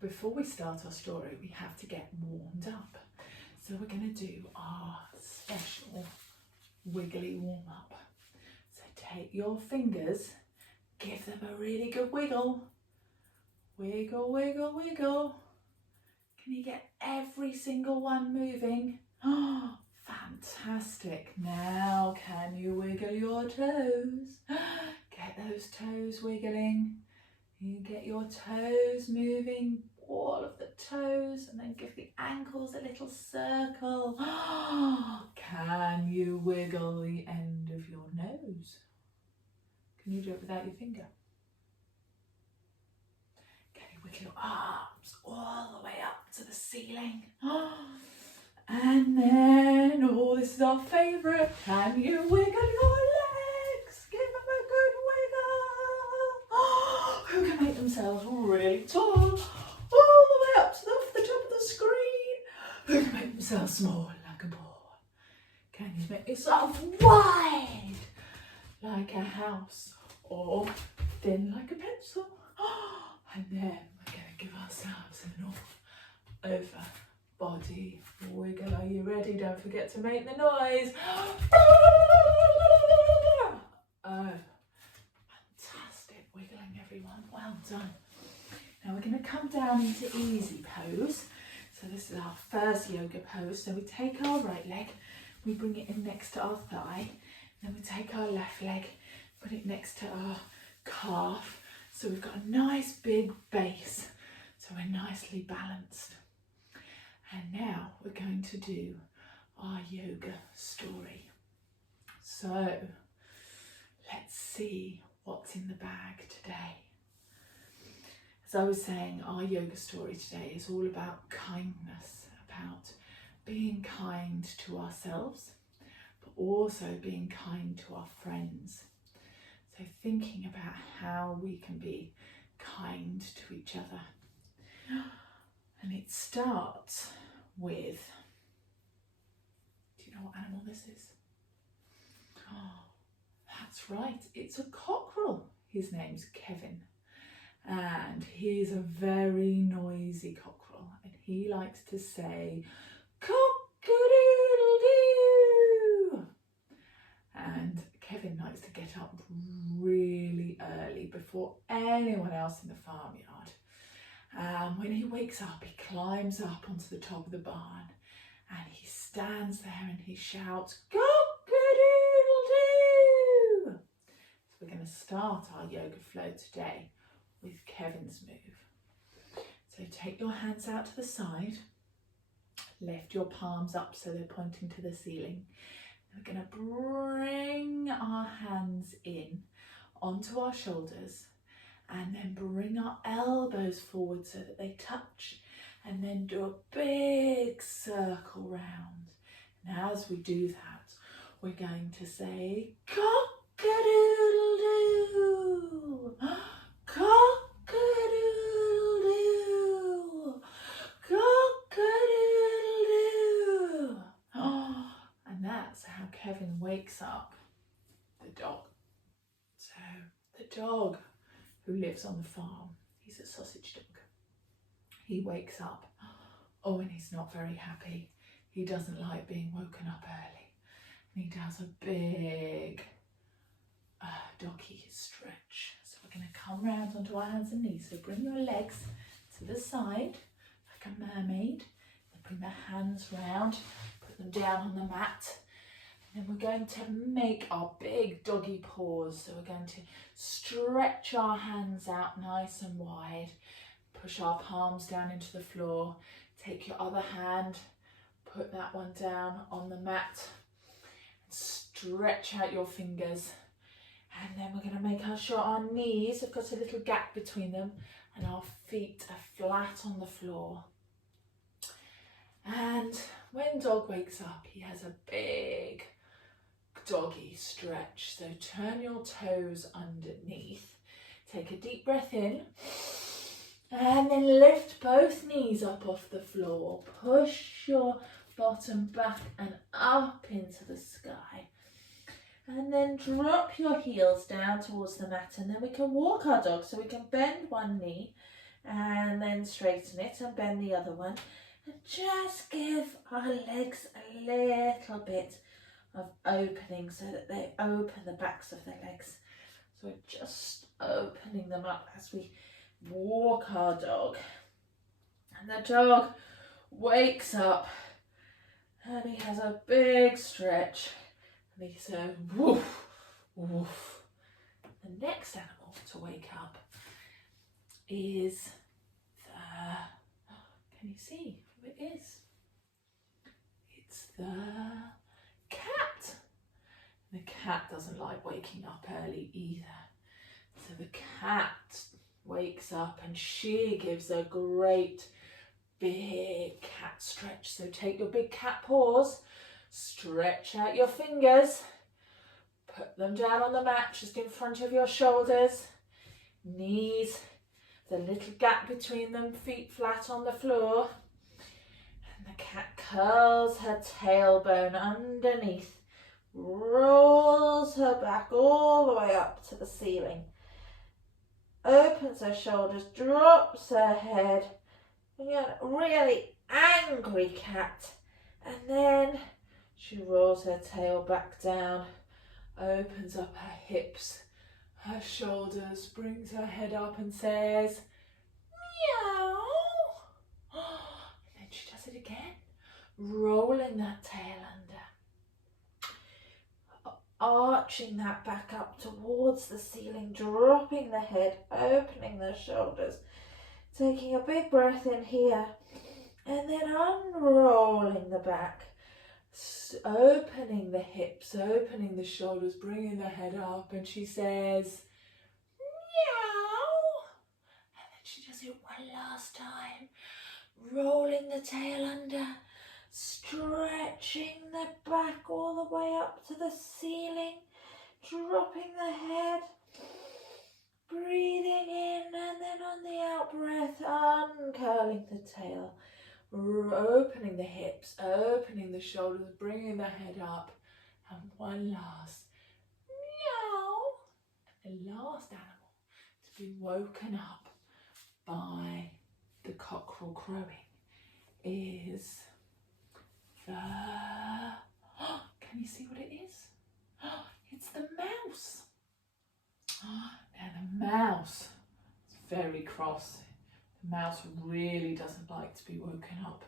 before we start our story, we have to get warmed up. So we're going to do our special wiggly warm up. So take your fingers, give them a really good wiggle. Wiggle, wiggle, wiggle. Can you get every single one moving? Oh, fantastic. Now can you wiggle your toes? Get those toes wiggling. You get your toes moving, all of the toes, and then give the ankles a little circle. Can you wiggle the end of your nose? Can you do it without your finger? Can you wiggle your arms all the way up to the ceiling? And then, oh, this is our favourite. Can you wiggle your legs? Give them a good wiggle. Who can make themselves really tall? All the way up to the top of the screen. Who can make themselves small like a ball? Can you make yourself wide like a house or thin like a pencil? And then we're going to give ourselves an all-over body wiggle. Are you ready? Don't forget to make the noise. Oh, fantastic wiggling, everyone. Well done. Now we're going to come down into easy pose. So this is our first yoga pose. So we take our right leg, we bring it in next to our thigh. Then we take our left leg, put it next to our calf. So we've got a nice big base. So we're nicely balanced. And now we're going to do our yoga story. So let's see what's in the bag today. As I was saying, our yoga story today is all about kindness, about being kind to ourselves, but also being kind to our friends. So thinking about how we can be kind to each other. And it starts with, do you know what animal this is? Oh, that's right, it's a cockerel. His name's Kevin, and he's a very noisy cockerel, and he likes to say, cock-a-doodle-doo. And Kevin likes to get up really early before anyone else in the farmyard. When he wakes up, he climbs up onto the top of the barn and he stands there and he shouts, cock-a-doodle-doo. So we're going to start our yoga flow today with Kevin's move. So take your hands out to the side, lift your palms up so they're pointing to the ceiling. We're going to bring our hands in onto our shoulders and then bring our elbows forward so that they touch, and then do a big circle round. And as we do that, we're going to say cock-a-doodle-doo, cock-a-doodle-doo, cock-a-doodle-doo. And that's how Kevin wakes up the dog. So the dog who lives on the farm, he's a sausage dog. He wakes up, oh, and he's not very happy. He doesn't like being woken up early. And he does a big doggy stretch. So we're going to come round onto our hands and knees. So bring your legs to the side like a mermaid. Then bring the hands round, put them down on the mat. And then we're going to make our big doggy paws. So we're going to stretch our hands out nice and wide. Push our palms down into the floor. Take your other hand, put that one down on the mat. Stretch out your fingers. And then we're going to make sure our knees have got a little gap between them and our feet are flat on the floor. And when dog wakes up, he has a big doggy stretch. So turn your toes underneath. Take a deep breath in. And then lift both knees up off the floor. Push your bottom back and up into the sky. And then drop your heels down towards the mat. And then we can walk our dog. So we can bend one knee and then straighten it and bend the other one. And just give our legs a little bit of opening so that they open the backs of the legs. So we're just opening them up as we walk our dog. And the dog wakes up and he has a big stretch and he says woof, woof. The next animal to wake up is can you see who it is? It's the cat. The cat doesn't like waking up early either. So the cat wakes up and she gives a great big cat stretch. So take your big cat paws, stretch out your fingers, put them down on the mat just in front of your shoulders, knees, the little gap between them, feet flat on the floor. And the cat curls her tailbone underneath, rolls her back all the way up to the ceiling, opens her shoulders, drops her head. You're a really angry cat. And then she rolls her tail back down, opens up her hips, her shoulders, brings her head up and says, meow. And then she does it again, rolling that tail under, arching that back up towards the ceiling, dropping the head, opening the shoulders, taking a big breath in here, and then unrolling the back, opening the hips, opening the shoulders, bringing the head up, and she says, meow. And then she does it one last time, rolling the tail under, stretching the back all the way up to the ceiling, dropping the head, breathing in, and then on the out breath, uncurling the tail, opening the hips, opening the shoulders, bringing the head up, and one last meow. And the last animal to be woken up by the cockerel crowing is the... Can you see what it is? It's the mouse. Now the mouse is very cross. The mouse really doesn't like to be woken up.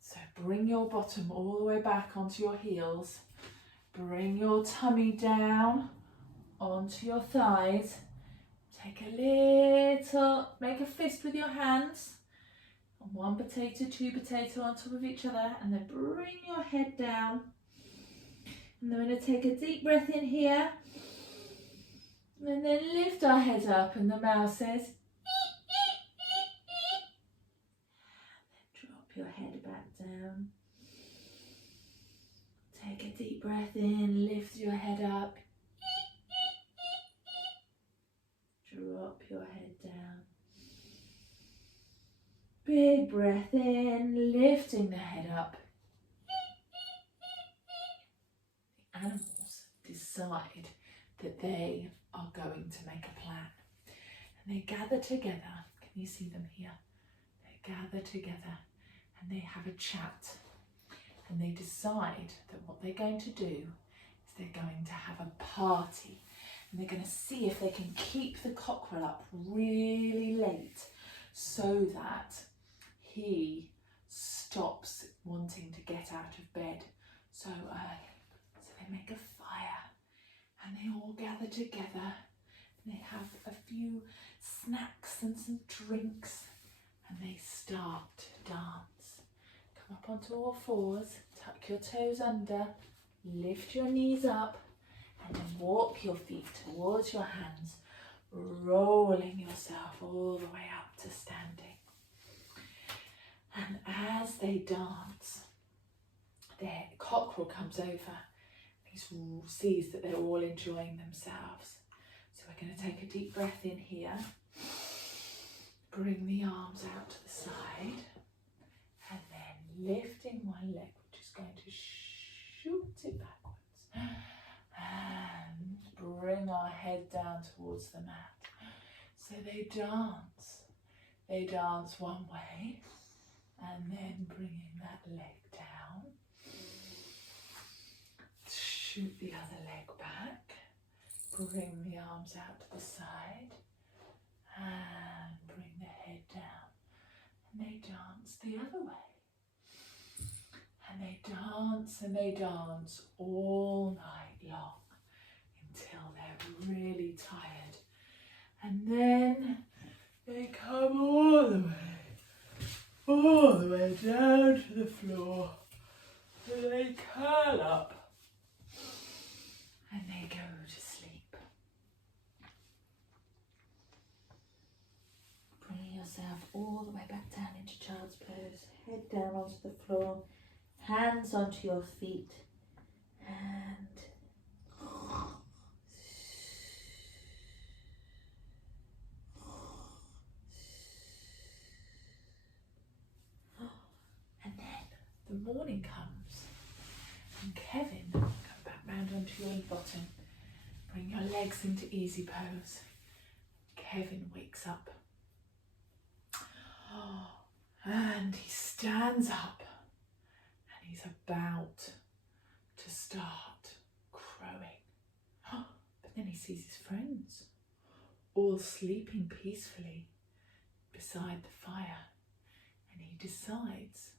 So bring your bottom all the way back onto your heels. Bring your tummy down onto your thighs. Take a little, make a fist with your hands. And one potato, two potato on top of each other. And then bring your head down. And then we're going to take a deep breath in here. And then lift our head up and the mouse says, eek, eek, eek, eek. And then drop your head back down. Take a deep breath in, lift your head up. Eek, eek, eek, eek. Drop your head down. Big breath in, lifting the head up. Eek, eek, eek, eek. The animals decide that they are going to make a plan. And they gather together. Can you see them here? They gather together and they have a chat. And they decide that what they're going to do is they're going to have a party. And they're going to see if they can keep the cockerel up really late so that he stops wanting to get out of bed so early. So they make a fire. And they all gather together and they have a few snacks and some drinks and they start to dance. Come up onto all fours, tuck your toes under, lift your knees up and then walk your feet towards your hands, rolling yourself all the way up to standing. And as they dance, the cockerel comes over. He sees that they're all enjoying themselves. So we're going to take a deep breath in here. Bring the arms out to the side. And then lifting one leg, we're just going to shoot it backwards. And bring our head down towards the mat. So they dance. They dance one way and then bringing that leg down. Shoot the other leg back. Bring the arms out to the side and bring the head down. And they dance the other way. And they dance all night long until they're really tired. And then they come all the way down to the floor. And they curl up and they go to sleep. Bring yourself all the way back down into child's pose. Head down onto the floor. Hands onto your feet. And then the morning comes and Kevin, come back round onto your bottom. Bring your legs into easy pose. Kevin wakes up and he stands up and he's about to start crowing. But then he sees his friends all sleeping peacefully beside the fire, and he decides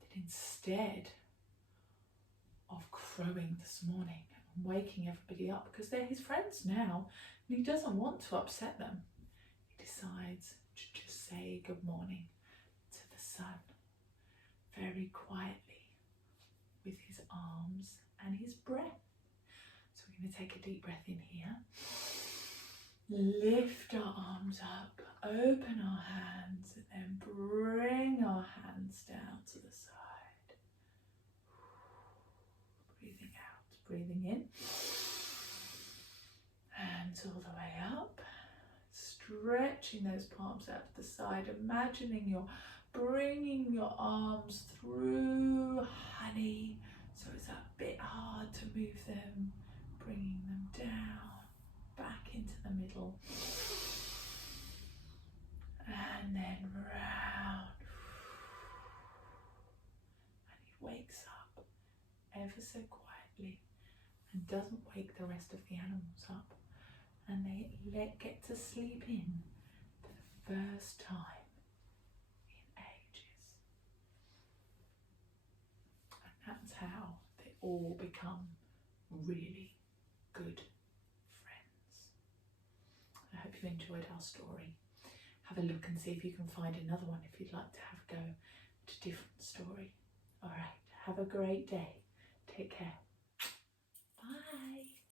that instead of crowing this morning and waking everybody up, because they're his friends now and he doesn't want to upset them, he decides to just say good morning to the sun very quietly with his arms and his breath. So we're going to take a deep breath in here. Lift our arms up, open our hands, and then bring our hands down to the side. Breathing out, breathing in. Hands all the way up. Stretching those palms out to the side. Imagining you're bringing your arms through honey, so it's a bit hard to move them. Bringing them down, back into the middle. And then round. And he wakes up ever so quietly and doesn't wake the rest of the animals up. And they get to sleep in for the first time in ages. And that's how they all become really good friends. I hope you enjoyed our story. Have a look and see if you can find another one if you'd like to have a go at a different story. All right, have a great day. Take care.